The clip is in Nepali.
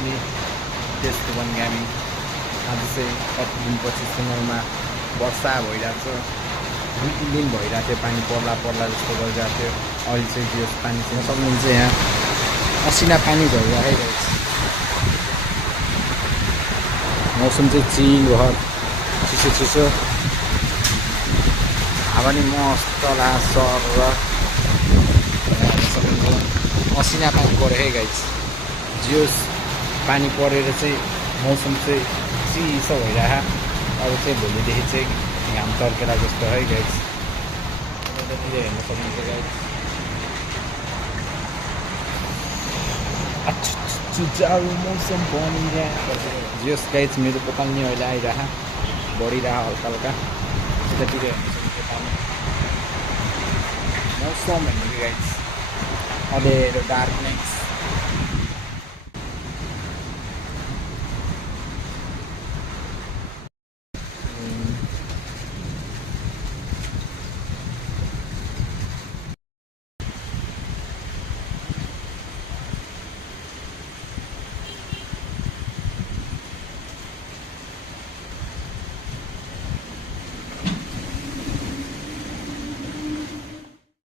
कन्टिन्युसली त्यसको पनि हामी आज चाहिँ कति दिनपछि सुनौमा वर्षा भइरहेको छ 2-3 दिन भइरहेको थियो पानी पर्ला जस्तो गरिरहेको थियो अहिले चाहिँ यो पानी चाहिँ सक्नुहुन्छ यहाँ असिना पानी भइरहेको छ मौसम चाहिँ चिल भयो चिसो हावा नि मस्त लाग्छ र असिना पानी पऱ्यो है गाइस जियोस् पानी परेर चाहिँ मौसम चाहिँ चिसो भइरह अब चाहिँ भोलिदेखि चाहिँ घाम तर्केला जस्तो है गाइस यतातिर हेर्न सक्नुहुन्छ गाइस जाडो मौसम बनिरहेको जियोस् गाइस मेरो दोकान नि अहिले आइरह बढिरह हल्का यतातिर हेर्न सक्नुहुन्छ पानी मौसम हेर्नु गाइस अँध्यारो डार्कनेस